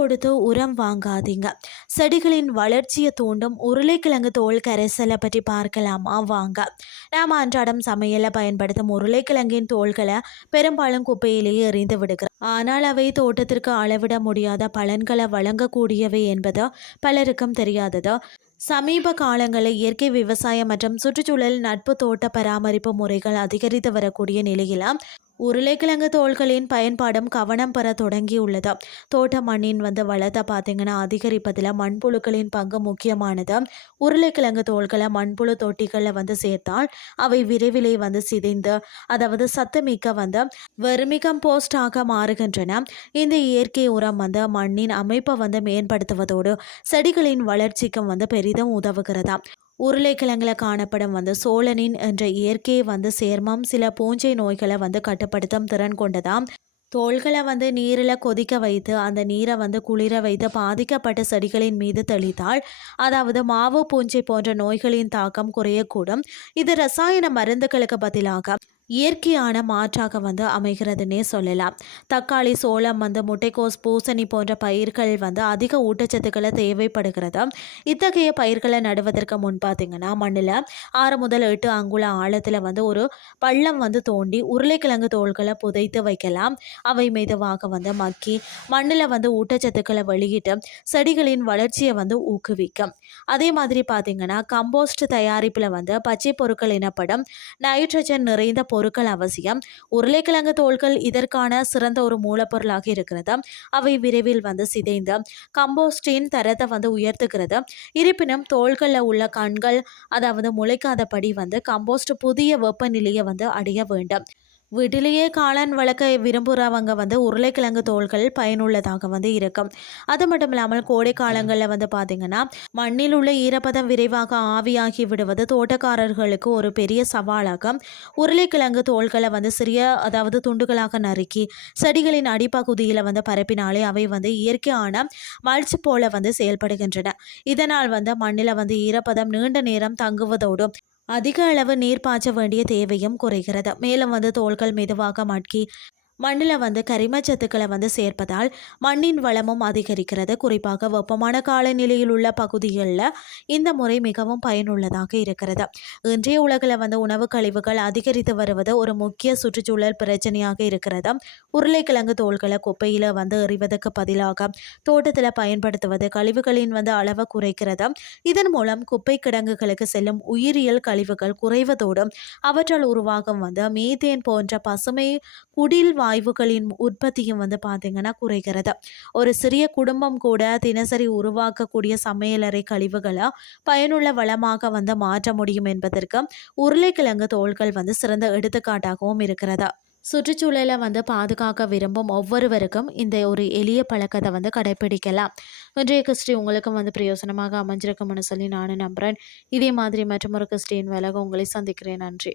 கொடுத்து உரம் வாங்காதீங்க. செடிகளின் வளர்ச்சியை தூண்டும் உருளைக்கிழங்கு தோல் கரைசலை பற்றி பார்க்கலாமா வாங்க. நாம் அன்றாடம் சமையலில் பயன்படுத்தும் உருளைக்கிழங்கின் தோள்களை பெரும்பாலும் குப்பையிலேயே எறிந்து விடுகிறோம். ஆனால் அவை தோட்டத்திற்கு அளவிட முடியாத பலன்களை வழங்கக்கூடியவை என்பது பலருக்கும் தெரியாதது. சமீப காலங்களில் இயற்கை விவசாயம் மற்றும் சுற்றுச்சூழல் நட்பு தோட்ட பராமரிப்பு முறைகள் அதிகரித்து வரக்கூடிய நிலையில் உருளைக்கிழங்கு தோள்களின் பயன்பாடும் கவனம் பெற தொடங்கியுள்ளது. தோட்ட மண்ணின் வளத்தை பார்த்தீங்கன்னா அதிகரிப்பதில் மண்புழுக்களின் பங்கு முக்கியமானது. உருளைக்கிழங்கு தோள்களை மண்புழு தொட்டிகளில் சேர்த்தால் அவை விரைவிலே சிதைந்து அதாவது சத்துமிக்க வெர்மிகம் போஸ்டாக மாறுகின்றன. இந்த இயற்கை உரம் மண்ணின் அமைப்பை மேம்படுத்துவதோடு செடிகளின் வளர்ச்சிக்கும் பெரிதும் உதவுகிறதா. உருளைக்கிழங்குல காணப்படும் சோலனின் என்ற இயற்கை சேர்மம் சில பூஞ்சை நோய்களை கட்டுப்படுத்தும் திறன் கொண்டதாம். தோள்களை நீரில் கொதிக்க வைத்து அந்த நீரை குளிர வைத்து பாதிக்கப்பட்ட செடிகளின் மீது தெளித்தால் அதாவது மாவு பூஞ்சை போன்ற நோய்களின் தாக்கம் குறையக்கூடும். இது ரசாயன மருந்துகளுக்கு பதிலாக இயற்கையான மாற்றாக அமைகிறதுனே சொல்லலாம். தக்காளி, சோளம், முட்டைக்கோஸ், பூசணி போன்ற பயிர்கள் அதிக ஊட்டச்சத்துக்களை தேவைப்படுகிறது. இத்தகைய பயிர்களை நடுவதற்கு முன் பார்த்தீங்கன்னா மண்ணில் 6 முதல் 8 அங்குல ஆழத்தில் ஒரு பள்ளம் தோண்டி உருளைக்கிழங்கு தோள்களை புதைத்து வைக்கலாம். அவை மெதுவாக மக்கி மண்ணில் ஊட்டச்சத்துக்களை வெளியிட்டு செடிகளின் வளர்ச்சியை ஊக்குவிக்கும். அதே மாதிரி பார்த்தீங்கன்னா கம்போஸ்ட் தயாரிப்பில் பச்சை பொருட்கள் எனப்படும் நைட்ரஜன் நிறைந்த பொருட்கள் அவசியம். உருளைக்கிழங்கு தோள்கள் இதற்கான சிறந்த ஒரு மூலப்பொருளாக இருக்கிறது. அவை விரைவில் சிதைந்து கம்போஸ்டின் தரத்தை உயர்த்துகிறது. இருப்பினும் தோள்களில் உள்ள கண்கள் அதாவது முளைக்காதபடி கம்போஸ்ட் புதிய வெப்பநிலையை அடைய வேண்டும். வீட்டிலேயே காளான் வளர்க்க விரும்புகிறவங்க உருளைக்கிழங்கு தோள்கள் பயனுள்ளதாக இருக்கும். அது மட்டும் இல்லாமல் கோடை காலங்களில் பார்த்தீங்கன்னா மண்ணில் உள்ள ஈரப்பதம் விரைவாக ஆவியாகி விடுவது தோட்டக்காரர்களுக்கு ஒரு பெரிய சவாலாக. உருளைக்கிழங்கு தோள்களை சிறிய அதாவது துண்டுகளாக நறுக்கி செடிகளின் அடிப்பகுதியில் பரப்பினாலே அவை இயற்கையான மல்ச் போல செயல்படுகின்றன. இதனால் மண்ணில் ஈரப்பதம் நீண்ட நேரம் தங்குவதோடு அதிக அளவு நீர் பாய்ச்ச வேண்டிய தேவையும் குறைகிறது. மேலும் தோள்கள் மெதுவாக மட்கி மண்ணில் கரிமச்சத்துக்களை சேர்ப்பதால் மண்ணின் வளமும் அதிகரிக்கிறது. குறிப்பாக வெப்பமான காலநிலையில் உள்ள பகுதிகளில் இந்த முறை மிகவும் பயனுள்ளதாக இருக்கிறது. இன்றைய உலகில் உணவு கழிவுகள் அதிகரித்து வருவது ஒரு முக்கிய சுற்றுச்சூழல் பிரச்சனையாக இருக்கிறது. உருளைக்கிழங்கு தோள்களை குப்பையில் எறிவதற்கு பதிலாக தோட்டத்தில் பயன்படுத்துவது கழிவுகளின் அளவை குறைக்கிறது. இதன் மூலம் குப்பை கிடங்குகளுக்கு செல்லும் உயிரியல் கழிவுகள் குறைவதோடு அவற்றால் உருவாகும் மீத்தேன் போன்ற பசுமை குடில் வாயுக்களின் உற்பத்தியும் பார்த்தீங்கன்னா குறைகிறது. ஒரு சிறிய குடும்பம் கூட தினசரி உருவாக்கக்கூடிய சமையலறை கழிவுகளை பயனுள்ள வளமாக மாற்ற முடியும் என்பதற்கு உருளைக்கிழங்கு தோள்கள் சிறந்த எடுத்துக்காட்டாகவும் இருக்கிறது. சுற்றுச்சூழலை பாதுகாக்க விரும்பும் ஒவ்வொருவருக்கும் இந்த ஒரு எளிய பழக்கத்தை கடைபிடிக்கலாம். இன்றைய கிறிஸ்டி உங்களுக்கும் பிரயோசனமாக அமைஞ்சிருக்கும்னு சொல்லி நானும் நம்புகிறேன். இதே மாதிரி மற்றொரு கிறிஸ்டியின் வேலைக உங்களை சந்திக்கிறேன். நன்றி.